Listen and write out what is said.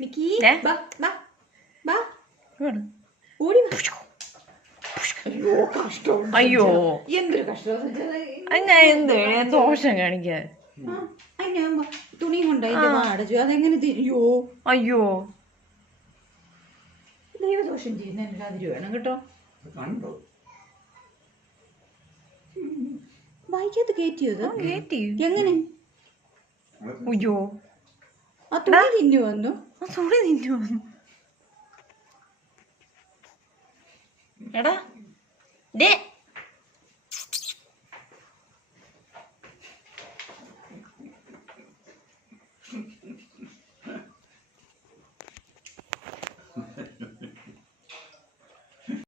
നിക്കി ഏ? ബാ ബാ ബാ ഇവിടെ. ഓടി വാ. അയ്യോ കഷ്ടം അയ്യോ എന്തൊരു കഷ്ടം ഞാൻ എന്ത് ദോഷം കാണിക്കാൻ. ഞാൻ തുണിയും കൊണ്ട് അതിന്റെ വാടച്ചു അതെങ്ങനെ തിരിയോ അയ്യോ ദൈവദോഷം ചെയ്യുന്ന എനിക്ക് അതിര് വേണം കേട്ടോ. വായിക്കാത്ത കയറ്റിയത് കേറ്റി. എങ്ങനെ അയ്യോ ആ തുണി തിന്നു വന്നു. ആ തുണി നിന്നു. എടാ ഡേ